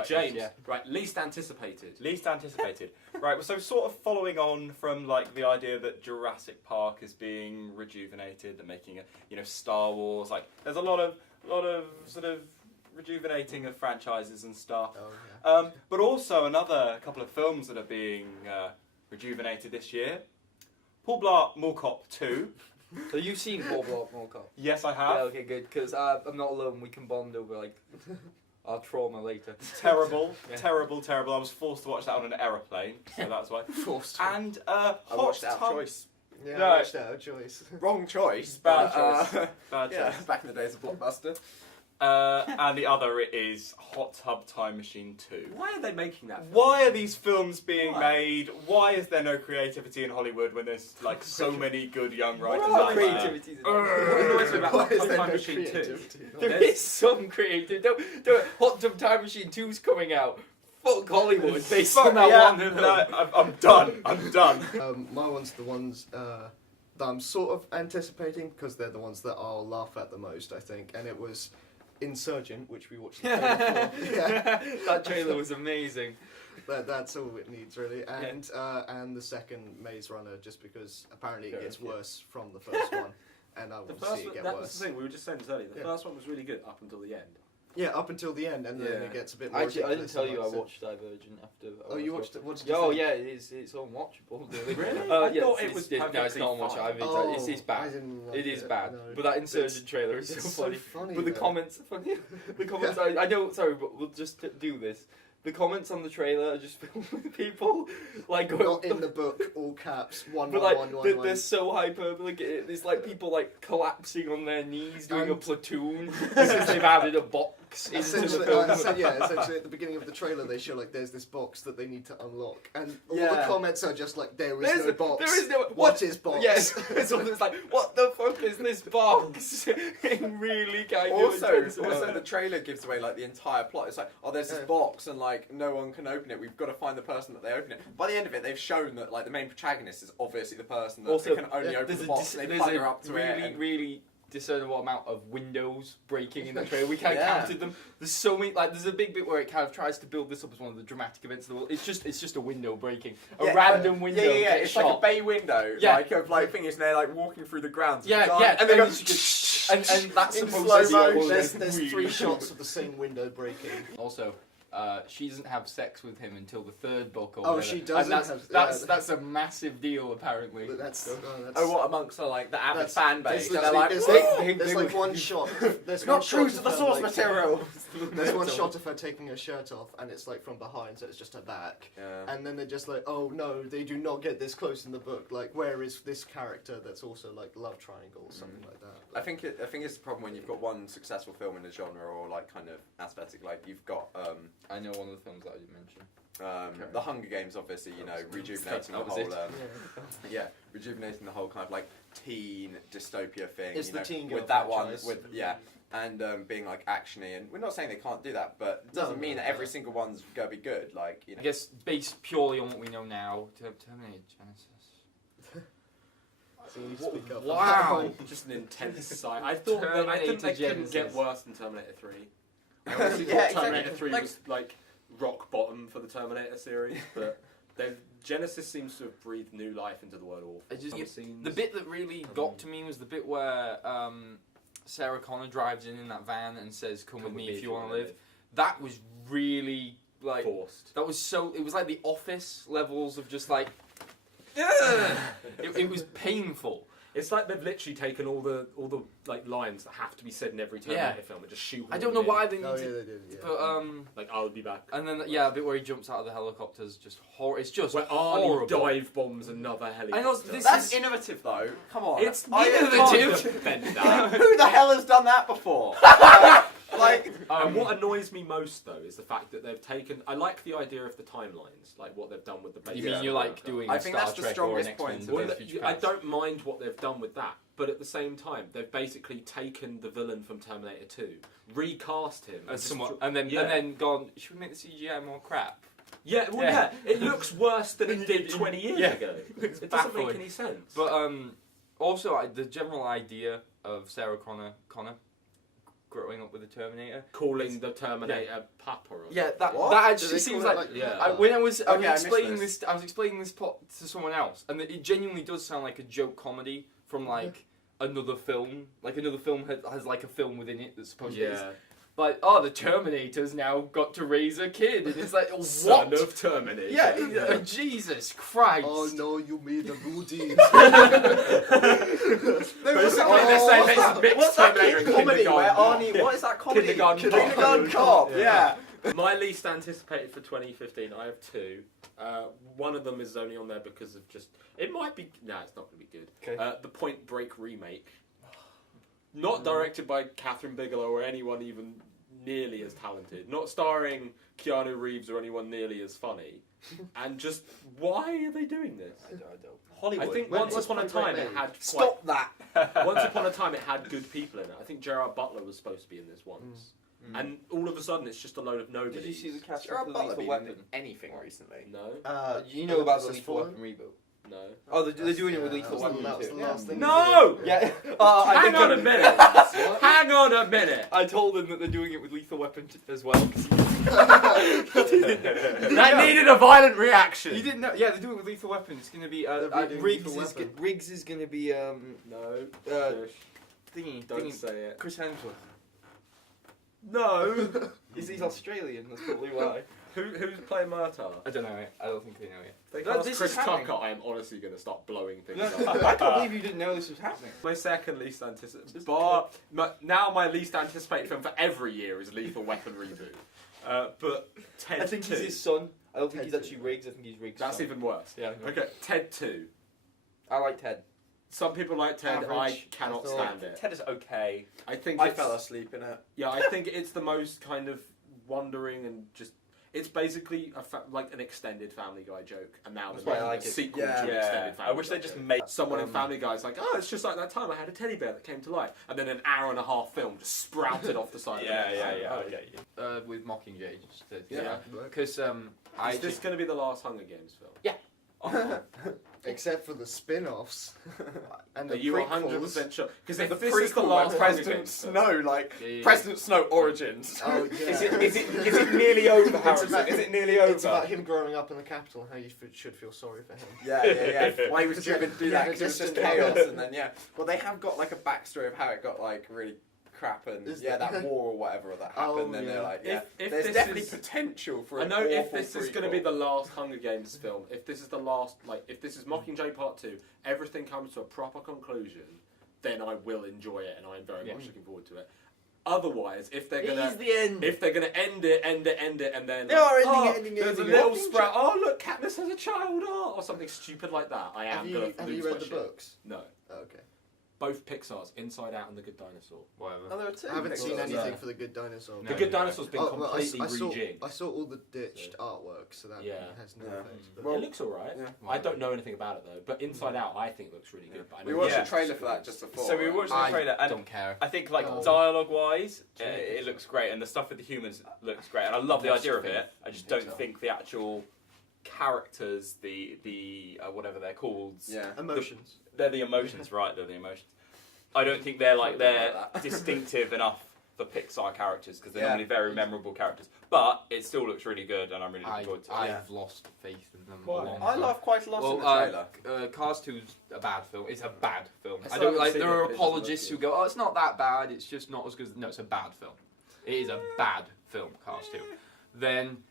Right, James. yeah. Right, least anticipated. Least anticipated. Right, well, so sort of following on from like the idea that Jurassic Park is being rejuvenated and making a, Star Wars. Like, there's a lot of sort of rejuvenating of franchises and stuff. Oh, yeah. But also another couple of films that are being rejuvenated this year. Paul Blart Mall Cop 2. Have you seen Paul Blart Mall Cop? Yes, I have. Yeah, okay, good. Because I'm not alone. We can bond over like our trauma later. Terrible, Yeah. terrible. I was forced to watch that on an aeroplane, so that's why. Forced. And I watched it out of Hot choice. Yeah, No. I watched that out of choice. Wrong choice. Bad but, choice. Bad Yeah, choice. back in the days of Blockbuster. And the other is Hot Tub Time Machine 2. Why are they making that? Film? Why are these films being Why? made? Why is there no creativity in Hollywood when there's like so many good young writers What out there? creativity? What annoys me about Why Hot is Tub there Time no Machine 2? creativity? There is some creative. Don't Hot Tub Time Machine 2's coming out. Fuck Hollywood based on that yeah, one film. no, I'm done. I'm done. My one's the ones that I'm sort of anticipating because they're the ones that I'll laugh at the most, I think. And it was Insurgent, which we watched the trailer for. Yeah, That trailer was amazing. that's all it needs really. And the second Maze Runner, just because apparently it gets worse from the first one, and I The will first see it one, get that was worse. the thing, we were just saying this earlier. The Yeah. first one was really good up until the end. Yeah, up until the end, and then Yeah. it gets a bit more. Actually, I didn't ridiculous tell and you I like watched Divergent after. Oh, you watched it? What did you Oh think? yeah, it's unwatchable. Really? Really? Yeah, I thought it it's- was no, it's not perfectly much. fine. It's I bad. didn't like It is bad. no. But that Insurgent trailer is It's so funny. funny. But the though. comments are funny. The comments, I know, sorry, but we'll just do this. The comments on the trailer are just filled with people like going. Not in the book, all caps, one, But one, like one, one, they're, one. they're so hyperbolic. There's like people like collapsing on their knees doing a And- platoon because they've added a box into the Essentially, film. essentially at the beginning of the trailer they show like there's this box that they need to unlock, and all the Yeah. comments are just like there is no box. There is no. What is box? Yes, it's like what the fuck is this box? In really kind of Also, intense way. the trailer gives away like the entire plot. It's like, oh, there's this Yeah. box, and like no one can open it. We've got to find the person that they open it. By the end of it, they've shown that like the main protagonist is obviously the person that Also, can only open there's the a box. And they there's plug a her up to it. really And, really discernible amount of windows breaking in that trailer. We kind of Yeah. counted them. There's so many. Like there's a big bit where it kind of tries to build this up as one of the dramatic events of the world. It's just a window breaking. A Yeah, random window. Yeah. gets It's shot. like a bay window. Yeah. Like of like thing is they're like walking through the grounds. Yeah, and yeah, they go. it's just- and that's in supposed slow to be motion. There's really three cool. shots of the same window breaking. Also, she doesn't have sex with him until the third book. Or Oh, whatever. she And doesn't that's, have- that's yeah. that's a massive deal apparently. But that's Oh, what amongst like the avid That's- fan base? There's, They're like, literally- there's they like were- one shot. There's not one true shot to of the her, source like- material. There's one shot of her taking her shirt off, and it's like from behind, so it's just her back. Yeah. And then they're just like, oh no, they do not get this close in the book. Like, where is this character that's also like love triangle or something like that? I think it's the problem when you've got one successful film in a genre or like kind of aesthetic. Like you've got I know one of the films that you mentioned. the Hunger Games, obviously, you know, rejuvenating That the was whole. it. Yeah, rejuvenating the whole kind of like teen dystopia thing. It's you the know, Teen Girl with that franchise. one, and being like actiony. And we're not saying they can't do that, but it doesn't No, mean that no. every single one's gonna be good. Like you know. I guess based purely on what we know now, Terminator Genesis. So you need to speak up. Wow. Just an intense sight. I thought that, I think they Terminator couldn't get Genesis. worse than Terminator 3. I Yeah, honestly thought exactly. Terminator 3 Like- was like rock bottom for the Terminator series, but Genesis seems to have breathed new life into the word awful. I just- Some yeah, scenes. The bit that really got to me was the bit where Sarah Connor drives in that van and says, "Come with me if you want to live." That was really like forced. that was so. It was like the Office levels of just like. Ugh! It was painful. It's like they've literally taken all the like lines that have to be said in every Terminator film and just shoot. I don't know why they need Oh yeah, to. they did. Yeah. But Like I'll be back. and then a bit where he jumps out of the helicopter is just horror. It's just Where Arnie horrible. dive bombs another helicopter. I know this That's is innovative, though. Come on. It's I innovative. can't defend that. Who the hell has done that before? Like, And what annoys me most though is the fact that they've taken. I like the idea of the timelines, like what they've done with the. You basic mean you like character. doing I think Star that's the Trek or strongest an X-Men point. to Well, Days of Future I Past? don't mind what they've done with that, but at the same time, they've basically taken the villain from Terminator 2, recast him, As just someone, dr- and yeah. then gone. Should we make the CGI more crap? Yeah, well, Yeah. yeah. It looks worse than it did 20 years Yeah. ago. It's It doesn't baffling. make any sense. But also the general idea of Sarah Connor growing up with the Terminator. Calling the Terminator Papa. Or Yeah, that What? that Do actually they seems call it like. Yeah. When I was Okay, I missed explaining this. this, I was explaining this plot to someone else, and it genuinely does sound like a joke comedy from like another film. Like another film has like a film within it that's supposed to. Yeah. Like, oh, the Terminator's now got to raise a kid, and it's like, what? Son of Terminator. Yeah, Jesus Christ. Oh no, you made a good deed. Basically, they're saying it's mixed What's that Terminator kid and comedy where Kindergarten Arnie? What is that comedy? Kindergarten Cop. Cop. Yeah. Yeah. My least anticipated for 2015, I have two. One of them is only on there because of just. It might be. Nah, it's not going to be good. Okay. The Point Break remake. Not directed by Catherine Bigelow or anyone even nearly as talented. Not starring Keanu Reeves or anyone nearly as funny. And just, why are they doing this? I don't. Hollywood. I think When once was upon a Point Break time it made? had quite. Stop that. Once upon a time it had good people in it. I think Gerard Butler was supposed to be in this once. And all of a sudden it's just a load of nobodies. Did you see the cast Gerard of the Butler Lethal been Weapon? in anything recently? No? You know about the Olympus Lethal Fallen? Weapon reboot? No. Oh, they're doing it with Lethal that Weapon was too. the last thing No! Yeah. Hang on a minute! Hang on a minute! I told them that they're doing it with Lethal Weapon as well. That needed a violent reaction! You didn't know? Yeah, they're doing it with Lethal Weapon. It's gonna be They're redoing Lethal Weapon. Riggs is gonna be No. thingy. Don't say it. Chris Hemsworth. No! He's Australian. That's probably why. Who's playing Murtaugh? I don't know yet. I don't think they know yet. They No, cast this Chris is happening. Tucker, I am honestly going to start blowing things No, up. I can't believe you didn't know this was happening. My second least anticipated, now my least anticipated film for every year is Lethal Weapon reboot. But Ted I think 2. he's his son. I don't think Ted he's actually 2. Riggs. I think he's Riggs' That's son. even worse. Yeah. Okay, Ted 2. I like Ted. Some people like Ted. I Average, cannot I thought. stand it. Ted is okay. I think I it's, fell asleep in it. Yeah, I think it's the most kind of wandering and just. It's basically like an extended Family Guy joke, and now That's they're why I making like a it. sequel Yeah. to an Yeah. extended Family I wish Guy they just joke. made Someone in Family Guy's like, oh, it's just like that time I had a teddy bear that came to life, and then an hour and a half film just sprouted off the side. Yeah, of it. yeah. With Mockingjay. Yeah. Because I Is this going to be the last Hunger Games film? Except for the spin-offs and Are the you prequels. 100% sure? Because The if this is the prequel last where Hunger President Games film, Snow, like Yeah. President Snow origins. Oh yeah. Is it nearly over, Harrison? about- Is it nearly over? It's about him growing up in the capital and how you should feel sorry for him. Yeah. Why he was driven to do that Yeah, because it was just distant- chaos, and then well, they have got like a backstory of how it got like really crap, and Is that there? war or whatever that Oh, happened. And they're yeah. like, If there's this definitely is- potential for. I an know if awful this is prequel. going to be the last Hunger Games film, if this is the last, like, if this is Mockingjay Part 2, everything comes to a proper conclusion, then I will enjoy it, and I'm very much looking forward to it. Otherwise, if they're gonna the end. if they're gonna end it, and then They are like, ending there's a it. little Mockingjay- sprout. Oh look, Katniss has a child, or something stupid like that. I am gonna Have lose you my read the shit. books? No, Okay. both Pixar's, Inside Out and The Good Dinosaur. Whatever. Oh, there are two. I haven't seen Pixars. anything for the Good Dinosaur. No, The Good no. Dinosaur's been Oh, well, completely I saw rejigged. all the ditched artwork, so that Yeah. has no Yeah. effect. But Well, It looks alright. yeah. I don't know anything about it though, but Inside Out I think looks really good. But I We know watched Yeah. the trailer for that just before. So we right? watched the I trailer, and don't care. I think like Oh. dialogue-wise, it looks great, and the stuff with the humans looks great, and I love the Lost idea of thing. it. I just don't Pixar. think the actual characters, the whatever they're called, Yeah. emotions. they're the emotions, right? They're the emotions. I don't think they're Something they're like that. distinctive enough for Pixar characters because they're Yeah. normally very memorable characters. But it still looks really good, and I'm really looking forward to it. I've lost faith in them. Why? a long I time. laugh quite a lot in the Well, trailer. Cars 2's a bad film. It's a bad film. I I still don't haven't like. seen There it, are but it doesn't look apologists who good. go, "Oh, it's not that bad. It's just not as good." No, it's a bad film. It is a bad film. Cars 2. Then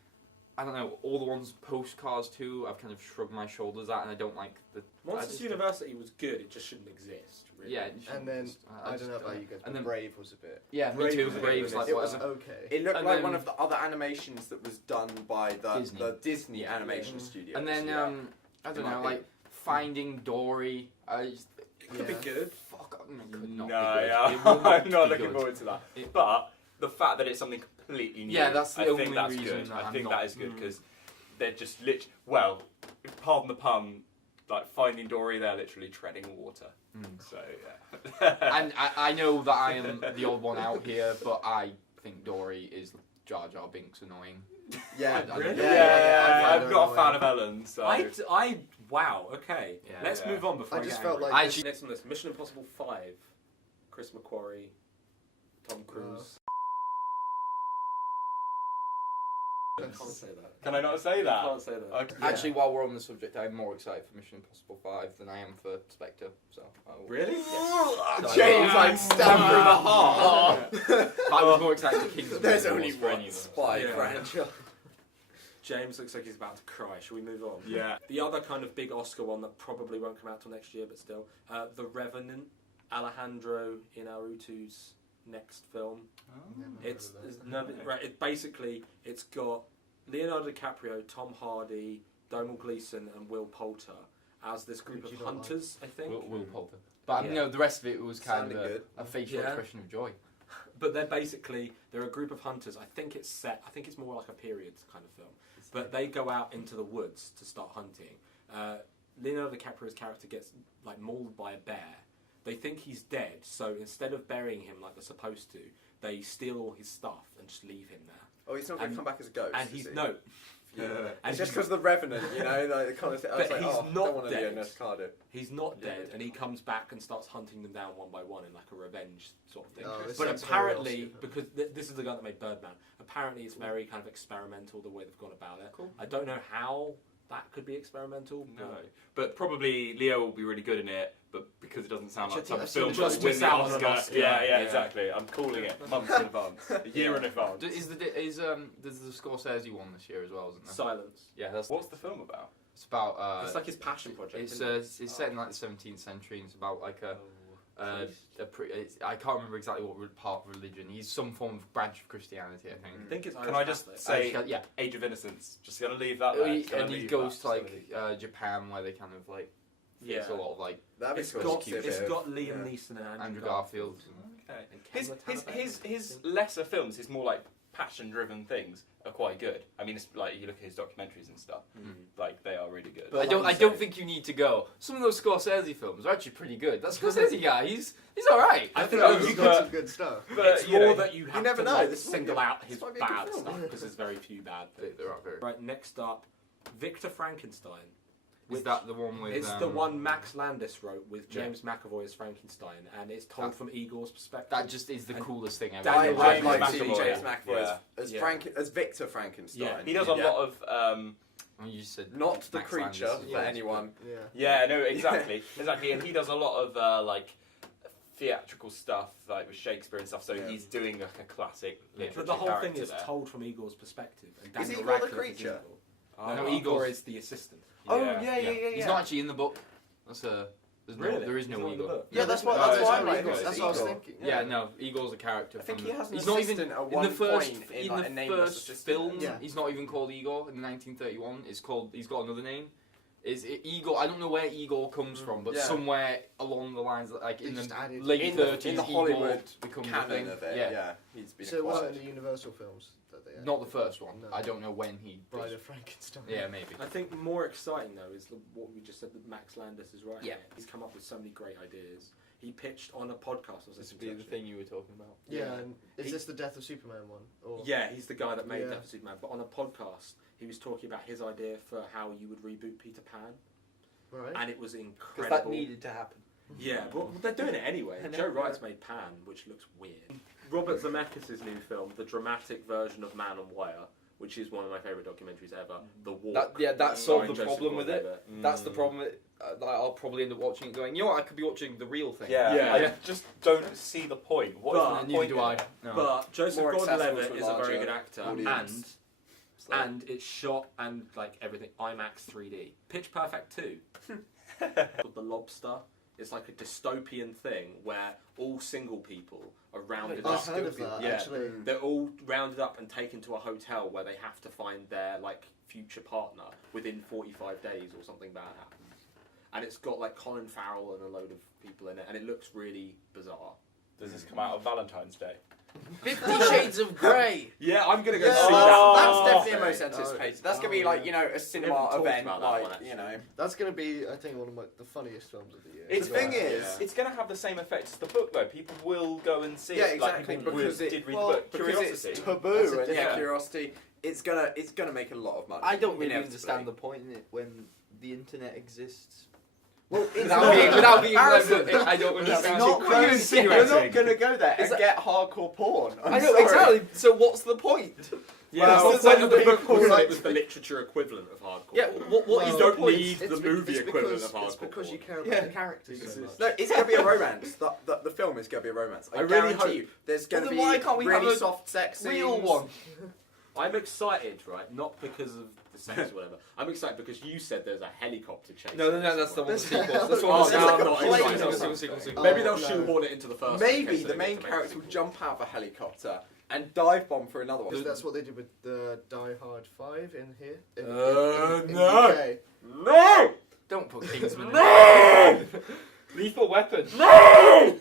I don't know. All the ones post Cars 2, I've kind of shrugged my shoulders at, and I don't like the. I Monsters just- University was good. It just shouldn't exist. Really. Yeah, it shouldn't And then just- I just don't know about you guys, but And then Brave was a bit. yeah, me Brave too. was a Brave's bit like It was whatever. okay. It looked and like then- one of the other animations that was done by the Disney. Disney animation Yeah. studio. And then I don't might know, be. like Finding Dory. I just It could be Yeah. good. fuck. It could not No, be good. yeah, It will I'm not be looking good. forward to that. It- But the fact that it's something completely new, Yeah, that's the I only think that's reason good. that I I'm think not- that is good because they're just well, pardon the pun, like Finding Dory, they're literally treading water. So yeah. And I know that I am the odd one out here, but I think Dory is Jar Jar Binks annoying. Yeah, I- I- Really? yeah, I I'm find not her a fan annoying. of Ellen. So wow, okay. Yeah. Let's Yeah. move on before I I just get felt angry. like I actually- Next on this, Mission Impossible 5, Chris McQuarrie. Tom Cruise. I can't say that. Can I not say I that? can't say that. Okay. Actually, while we're on the subject, I'm more excited for Mission Impossible 5 than I am for Spectre. So, I will- Really? Yes. James like stabbed through the heart. I was more excited for Kingsman. There's than I only was for any one of them. spy Yeah. franchise. James looks like he's about to cry. Shall we move on? Yeah. The other kind of big Oscar one that probably won't come out till next year, but still, The Revenant, Alejandro Inarritu's next film. It's basically it's got Leonardo DiCaprio, Tom Hardy, Domhnall Gleeson, and Will Poulter as this group Which of you don't hunters. I think. Will Poulter. But Yeah. no, the rest of it was kind Sounded of good. a facial Yeah. expression of joy. But they're a group of hunters. I think it's more like a period kind of film. But they go out into the woods to start hunting. Leonardo DiCaprio's character gets like mauled by a bear. They think he's dead, so instead of burying him like they're supposed to, they steal all his stuff and just leave him there. Oh, he's not going And- to come back as a ghost. And is he's he? no. Yeah. And It's just he's- because of the Revenant, you know, like the kind of thing. I was But like, he's oh, not don't want to be dead. Ernest Cardiff. He's not Yeah. dead, and he comes back and starts hunting them down one by one in like a revenge sort of thing. Oh, this But sounds apparently, very Oscar. because this is the guy that made Birdman, apparently it's very kind of experimental the way they've gone about it. Cool. I don't know how that could be experimental. No, but but probably Leo will be really good in it. But because it doesn't sound like Actually, some I film think that just will win miss the out on an Oscar. Oscar. Yeah, Yeah. exactly. I'm calling it months in advance, a year in advance. There's the Scorsese one this year as well, isn't there? Silence. Yeah, that's What's the film about? it's about. It's like his passion project. It's isn't it? it's set in like the 17th century, and it's about like Oh, I can't remember exactly what part of religion. He's some form of branch of Christianity, I think. I think it's Can I just Irish say yeah. Age of Innocence? Just gonna leave that there. Just gonna And he leave goes that. to Just like gonna leave- Japan, where they kind of like Yeah. it's a lot of like That'd be It's cool. got, to see a it's bit of- got Liam yeah. Neeson and Andrew Garfield. Okay. And His Ken his Watanabe, his I his think. lesser films, his more like passion-driven things, are quite good. I mean, it's like you look at his documentaries and stuff, like they are really good. But I don't. like I you don't say- think you need to go. Some of those Scorsese films are actually pretty good. That Scorsese guy, he's all right. I think No, it's He's but- got some good stuff. But it's you more know, that you have never to know, like, this might single be a- out this his might be a good bad film. stuff because there's very few bad things. There are very. Right, next up, Victor Frankenstein. Is which that the one with? It's the one Max Landis wrote with Yeah. James McAvoy as Frankenstein, and it's told That- from Igor's perspective. That just is the And coolest thing ever. Daniel I'd James like to McAvoy. see James Yeah. McAvoy as Yeah. as Victor Frankenstein. Yeah. he does a lot of. I mean, you just said Not the Max creature Landis as for well. anyone. Yeah. Yeah, no, exactly, exactly, and he does a lot of like theatrical stuff, like with Shakespeare and stuff. So Yeah. he's doing like a classic literature But the whole thing character is there. told from Igor's perspective. And Is Daniel Igor the Radcliffe is creature? Igor. Oh, No, no, Igor Igor's- is the assistant. Oh Yeah. yeah, yeah, yeah, yeah. He's not actually in the book. That's there's no, Really? there is He's no not in the Igor. book? Yeah, that's what No, that's it's why not I'm like, Igor, that's it's what I was Igor. thinking. Yeah, no, Igor's a character. I think from he has an he's not assistant even at in one the first point in in like a the nameless first assistant. film. Yeah. He's not even called Igor in 1931. It's called. He's got another name. Is it Igor? I don't know where Igor comes from, but Yeah. somewhere along the lines, like They in just the added- late in 30s, the Igor Hollywood becomes a canon thing. of it. Yeah. Yeah, he's been So it wasn't acquired. in the Universal films that they had. Not the first one. No. I don't know when he. Bride of Frankenstein. Yeah, maybe. I think more exciting though is what we just said that Max Landis is right. Yeah. He's come up with so many great ideas. He pitched on a podcast. I was This listening would be to the actually. thing you were talking about. Yeah, and is He- this the Death of Superman one? Or Yeah, he's the guy that made Yeah. Death of Superman. But on a podcast, he was talking about his idea for how you would reboot Peter Pan, right? and it was Because incredible. that needed to happen. Yeah, well, they're doing it anyway. I know, Joe Wright's yeah. made Pan, which looks weird. Robert Zemeckis' new film, the dramatic version of Man on Wire, which is one of my favourite documentaries ever. The Walk. That starring solved the Joseph problem with it. Gordon-Levitt. That's the problem. I'll probably end up watching it, going, you know what? I could be watching the real thing. Yeah, Yeah. I just don't see the point. What is But- the Neither point do in I. it? No. But Joseph More accessible Gordon-Levitt to a is a very larger good actor, audience. and it's shot and like everything IMAX 3D. Pitch Perfect 2. Called The Lobster. It's like a dystopian thing where all single people are rounded I've up. heard of that, Yeah. actually. They're all rounded up and taken to a hotel where they have to find their like future partner within 45 days or something bad happens. And it's got like Colin Farrell and a load of people in it, and it looks really bizarre. Does this come out on Valentine's Day? 50 Shades of Grey. Yeah, I'm gonna go Yeah, see Oh. that. that's definitely most anticipated. That's gonna be like, you know, a cinema talked event, about that like, one, you know. That's going to be, I think, one of the funniest films of the year. It's The thing is, Yeah. It's going to have the same effect as the book, though. People will go and see yeah, it. Like, exactly, people because did it, read well, the book. because Curiosity. it's That's taboo a and yeah, different- curiosity. It's gonna make a lot of money. I don't really inevitably. understand the point in it when the internet exists. Well, it's without being Harrison, I don't It's understand. not what you're you're insinuating. not going to go there Is and get hardcore porn. I'm I know sorry. exactly. So what's the point? Yeah, Well, well, some when the book people was like it was the literature equivalent of hardcore. Yeah. What Well, is you the don't point? need the It's movie equivalent because, of hardcore. it's because you porn. care about Yeah. the characters This so is- much. No, it's going to be a romance. The film is going to be a romance. I, I really guarantee hope- you. There's going to Well, be then why can't we have really a soft sex Real scenes. one. I'm excited, right? Not because of the sex or whatever. I'm excited because you said there's a helicopter chase. No, that's the one There's- with sequels. Oh, That's the one with now sequels. I'm not Sequels, excited. sequels. Maybe Oh, they'll no. shoehorn it into the first. Maybe case the they main make a character will sequel. jump out of a helicopter and dive bomb for another one. Because that's what they did with the Die Hard 5 in here. In No. the UK. No! Don't put Kingsman. in. No! Lethal Weapon. No!